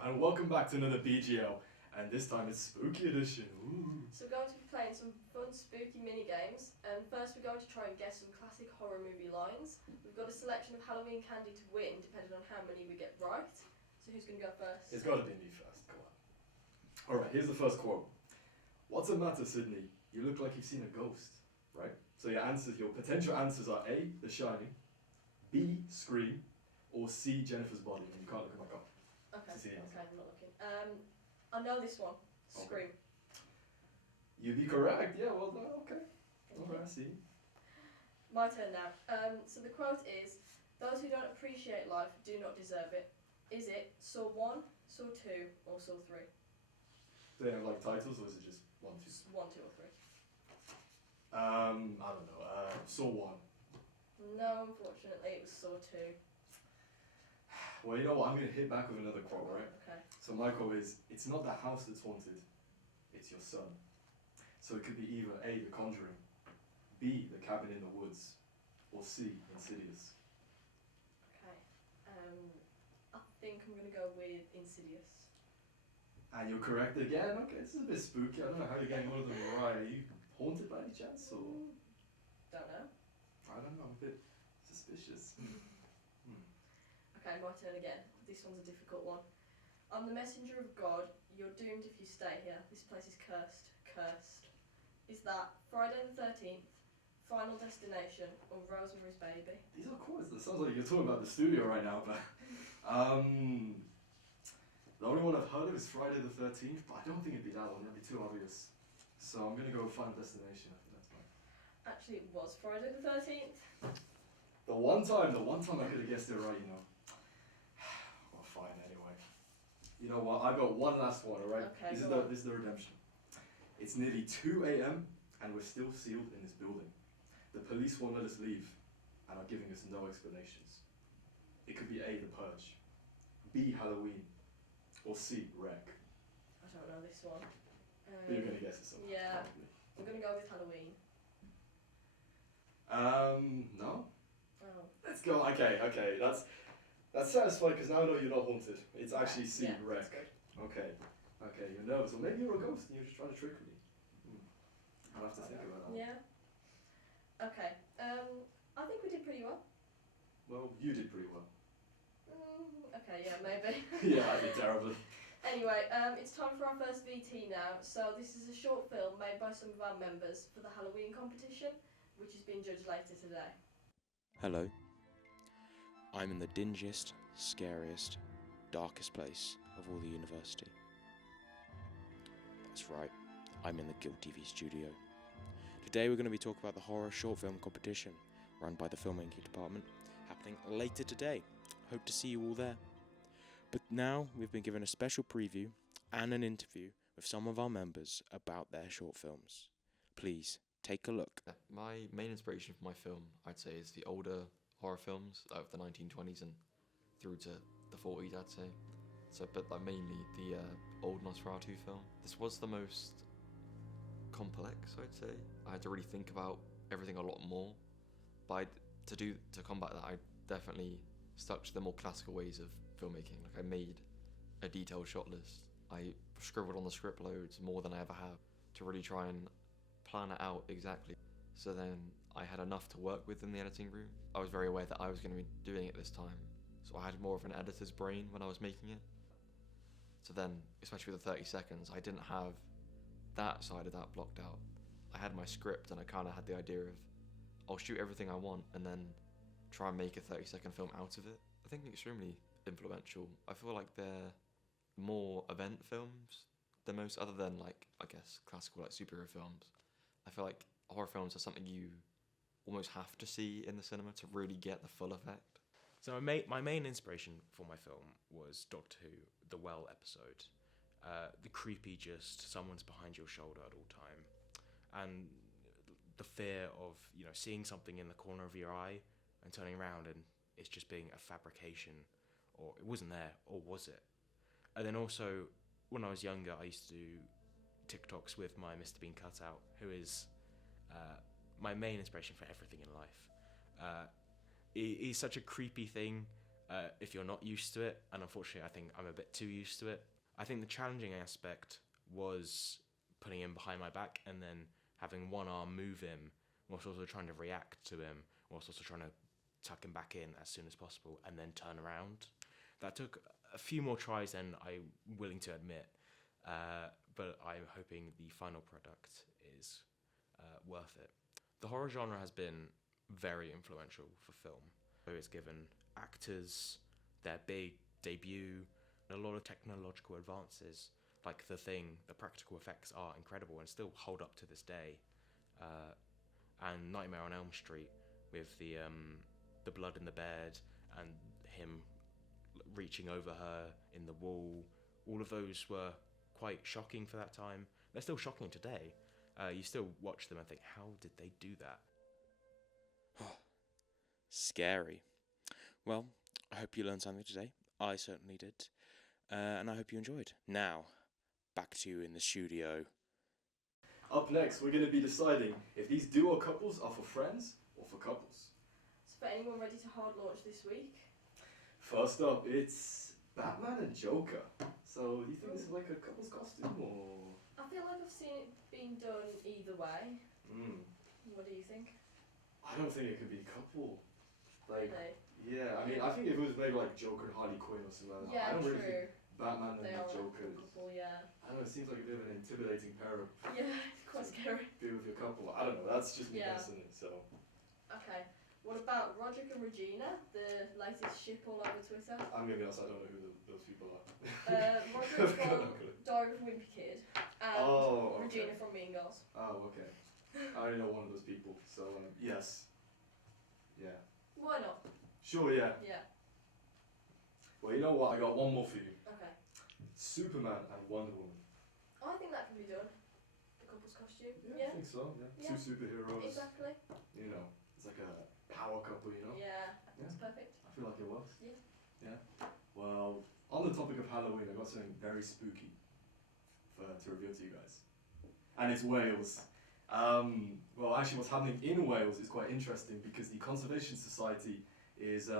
and welcome back to another BGL, and this time it's Spooky Edition. Ooh. So we're going to be playing some fun, spooky mini games, and first we're going to try and guess some classic horror movie lines. We've got a selection of Halloween candy to win, depending on how many we get right. So who's going to go first? It's got to be me first, come on. Alright, here's the first quote. What's the matter, Sydney? You look like you've seen a ghost, right? So your potential answers are A, The Shining, B, Scream, or C, Jennifer's Body. And you can't look at my card. Okay, To see the answer. I'm not looking. I know this one. Scream. You'd be correct, yeah, well done, okay. Thank you. Alright, I see. My turn now. So the quote is, "Those who don't appreciate life do not deserve it." Is it Saw 1, Saw 2, or Saw 3? Do they have like titles, or is it just 1, 2? Just 1, 2, or 3. I don't know, Saw 1. No, unfortunately, it was Saw 2. Well, you know what, I'm going to hit back with another quote, right? Okay. So my quote is, it's not the house that's haunted, it's your son. So it could be either A, The Conjuring, B, The Cabin in the Woods, or C, Insidious. Okay. I think I'm going to go with Insidious. And you're correct again. Okay, this is a bit spooky. I don't know how you're getting all of them right. Are you haunted by any chance, or? Don't know. I don't know, I'm a bit suspicious. Okay, my turn again. This one's a difficult one. I'm the messenger of God. You're doomed if you stay here. This place is cursed. Cursed. Is that Friday the 13th, Final Destination, or Rosemary's Baby? These are quotes. It sounds like you're talking about the studio right now, but the only one I've heard of is Friday the 13th, but I don't think it'd be that one. That'd be too obvious. So I'm gonna go with Final Destination. I think that's mine. Actually, it was Friday the 13th. The one time I could have guessed it right, you know. Well, fine anyway. You know what? I got one last one. All right. Okay, This is the redemption. It's nearly 2 a.m. and we're still sealed in this building. The police won't let us leave and are giving us no explanations. It could be A, The Purge, B, Halloween, or C, Wreck. I don't know this one. But you're gonna guess it somehow. Yeah. Probably. I'm going to go with Halloween. No. Oh. Let's go. Okay. That's satisfying because now I know you're not haunted. It's actually C, Yeah, Wreck. that's good. Okay, you're nervous. Or maybe you're a ghost and you're just trying to trick me. I'll have to think about that. Yeah. Okay. I think we did pretty well. Well, you did pretty well. Okay, yeah, maybe. Yeah, I did terribly. Anyway, it's time for our first VT now. So this is a short film made by some of our members for the Halloween competition, which is being judged later today. Hello. I'm in the dingiest, scariest, darkest place of all the university. That's right, I'm in the Guild TV studio. Today we're going to be talking about the horror short film competition run by the filmmaking department, happening later today. Hope to see you all there. But now we've been given a special preview and an interview with some of our members about their short films. Please take a look. My main inspiration for my film, I'd say, is the older horror films of the 1920s and through to the 40s, I'd say. So, but like mainly the old Nosferatu film. This was the most complex, I'd say. I had to really think about everything a lot more. But to combat that, I definitely stuck to the more classical ways of filmmaking. Like I made a detailed shot list. I scribbled on the script loads more than I ever have to really try and plan it out exactly. So then I had enough to work with in the editing room. I was very aware that I was going to be doing it this time. So I had more of an editor's brain when I was making it. So then, especially with the 30 seconds, I didn't have that side of that blocked out. I had my script and I kind of had the idea of, I'll shoot everything I want and then try and make a 30-second film out of it. I think they're extremely influential. I feel like they're more event films than most, other than like, I guess, classical like superhero films. I feel like horror films are something you almost have to see in the cinema to really get the full effect. So my main inspiration for my film was Doctor Who, the Well episode. The creepy just someone's behind your shoulder at all time. And the fear of, seeing something in the corner of your eye and turning around and it's just being a fabrication, or it wasn't there, or was it? And then also, when I was younger, I used to do TikToks with my Mr. Bean cutout, who is my main inspiration for everything in life. He's such a creepy thing. if you're not used to it, and unfortunately I think I'm a bit too used to it. I think the challenging aspect was putting him behind my back and then having one arm move him whilst also trying to react to him, whilst also trying to tuck him back in as soon as possible and then turn around. That took a few more tries than I'm willing to admit, but I'm hoping the final product is worth it. The horror genre has been very influential for film. So it's given actors their big debut, a lot of technological advances. Like The Thing, the practical effects are incredible and still hold up to this day. And Nightmare on Elm Street with the blood in the bed and him reaching over her in the wall. All of those were quite shocking for that time. They're still shocking today. You still watch them and think, how did they do that? Scary. Well, I hope you learned something today. I certainly did. And I hope you enjoyed. Now, back to you in the studio. Up next, we're going to be deciding if these duo couples are for friends or for couples. So for anyone ready to hard launch this week? First up, it's Batman and Joker. So, do you think this is like a couple's costume or? I feel like I've seen it being done either way. What do you think? I don't think it could be a couple. Like, Really? yeah, I mean, I think if it was maybe like Joker and Harley Quinn or something like that. Yeah, I don't true. really think Batman They and are a Joker. couple, yeah. I don't know, it seems like a bit of an intimidating pair of Yeah, quite scary. be with your couple. I don't know, that's just me Yeah. personally, so. Okay. What about Roderick and Regina, the latest ship all over Twitter? I'm gonna be honest, I don't know who those people are. Roderick I've got no from clue. Diary of a Wimpy Kid and Oh, okay. Regina from Mean Girls. Oh, okay. I already know one of those people, so yes. Yeah. Why not? Sure, yeah. Yeah. Well, you know what? I got one more for you. Okay. Superman and Wonder Woman. I think that can be done. The couple's costume. I think so. Yeah. Yeah. Two superheroes. Exactly. You know, it's like a power couple. You know. Yeah. Yeah. That's perfect. I feel like it works. Yeah. Yeah. Well, on the topic of Halloween, I got something very spooky to reveal to you guys, and it's Wales. Well, actually, what's happening in Wales is quite interesting because the Conservation Society is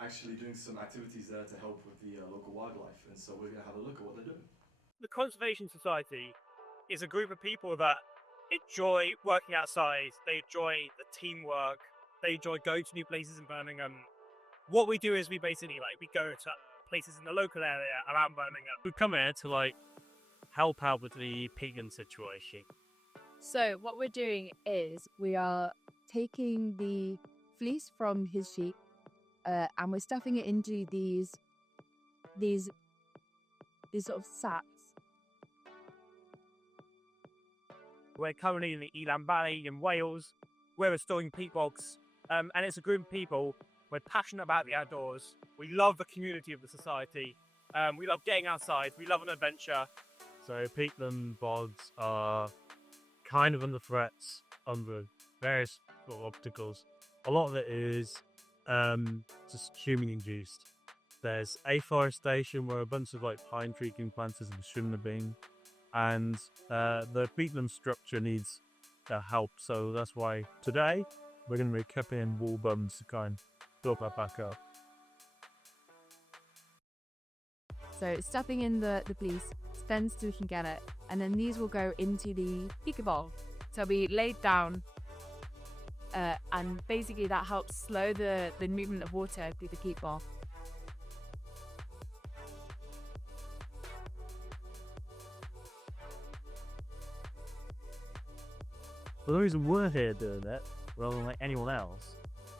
actually doing some activities there to help with the local wildlife, and so we're going to have a look at what they're doing. The Conservation Society is a group of people that enjoy working outside, they enjoy the teamwork, they enjoy going to new places in Birmingham. What we do is we basically we go to places in the local area around Birmingham. We come here to help out with the pigment situation. So what we're doing is we are taking the fleece from his sheep and we're stuffing it into these sort of sacks. We're currently in the Elan Valley in Wales. We're restoring peat bogs, and it's a group of people. We're passionate about the outdoors. We love the community of the society. We love getting outside. We love an adventure. So peatland bogs are kind of under threats under various sort of obstacles. A lot of it is just human induced. There's afforestation where a bunch of pine tree planters shouldn't have been, and the peatland structure needs help. So that's why today we're going to be clipping wall bums to kind of build that back up. So stuffing in the fleece, then so we can get it, and then these will go into the peat bog. So we laid down, and basically that helps slow the movement of water through the peat bog. But the reason we're here doing it, rather than anyone else,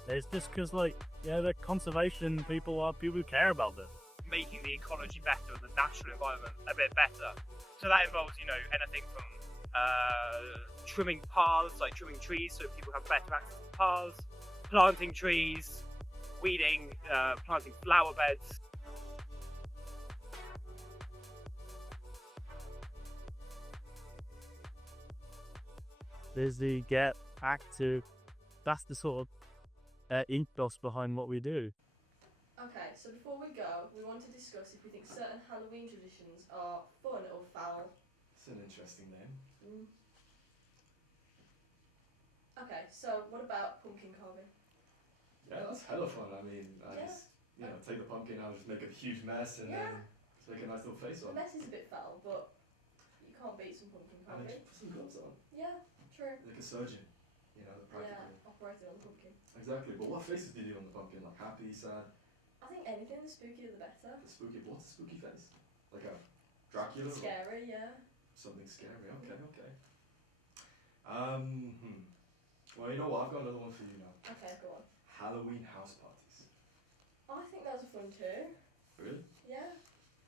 is just because the conservation people are people who care about this. Making the ecology better and the natural environment a bit better. So that involves, anything from trimming paths, trimming trees so people have better access to paths, planting trees, weeding, planting flower beds. There's the get active. That's the sort of ethos behind what we do. Okay, so before we go, we want to discuss if we think certain Halloween traditions are fun or foul. It's an interesting name. Okay, so what about pumpkin carving? Yeah, that's hella fun. I mean, take the pumpkin out, just make a huge mess, and then just make a nice little face The on. mess is a bit foul, but you can't beat some pumpkin, And can't then you? just put some gloves on, Yeah, true. like a surgeon. The practical. Yeah, operating on the pumpkin. Exactly. But what faces do you do on the pumpkin? Like happy, sad, I think anything, the spookier the better. the spooky. What's a spooky face? Like a Dracula? Or Scary, yeah. something scary. Okay. Well, you know what? I've got another one for you now. Okay, go on. Halloween house parties. I think those are fun too. Really? Yeah.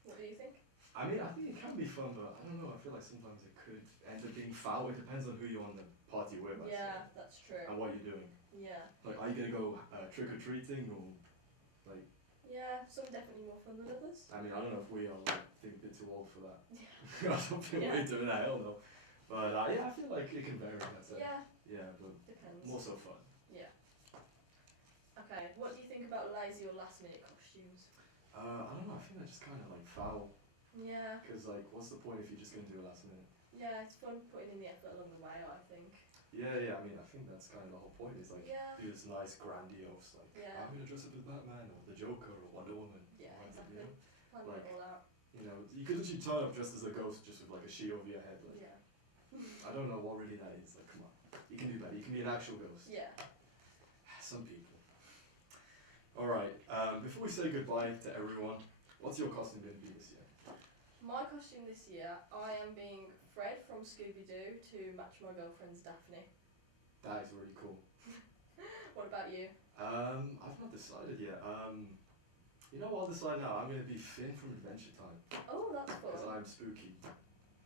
What do you think? I mean, I think it can be fun, but I don't know. I feel like sometimes it could end up being foul. It depends on who you're on the party with. I'd say, Yeah, that's true. and what you're doing. Yeah. Like, are you gonna go trick or treating or like? Yeah, some definitely more fun than others. I mean, I don't know if we are like, think a bit too old for that. Yeah. I don't think Yeah. we're doing that. Hell no. But yeah, I feel like it can vary. I'd say. Yeah, Yeah, but depends. more so fun. Yeah. Okay, what do you think about lazy or last minute costumes? I don't know. I think they're just kind of like foul. Yeah. Cause like, what's the point if you're just gonna do it last minute? Yeah, it's fun putting in the effort along the way, I think. Yeah. I mean, I think that's kind of the whole point. Is like Yeah. do this nice, grandiose, like Yeah. I'm gonna dress up as Batman or the Joker or Wonder Woman. Yeah, or whatever, exactly. Plan Like- it all out. you could literally turn up dressed as a ghost just with like a sheet over your head. Like, Yeah. I don't know what really that is. Like, come on, you can do better. You can be an actual ghost. Yeah. Some people. All right. Before we say goodbye to everyone, what's your costume going to be this year? My costume this year, I am being Fred from Scooby Doo to match my girlfriend's Daphne. That is really cool. What about you? I've not decided yet. You know what? I'll decide now. I'm going to be Finn from Adventure Time Oh, that's because fun. I'm spooky.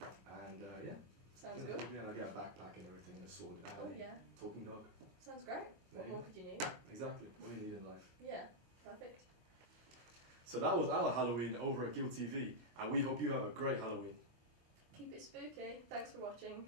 And yeah. Sounds Yeah, good. yeah, I get a backpack and everything and a sword. And Oh a yeah, talking dog. sounds great. There What you more go. could you need? Exactly. What you need in life. Yeah, perfect. So that was our Halloween over at Guild TV, and we hope you have a great Halloween. Keep it spooky. Thanks for watching.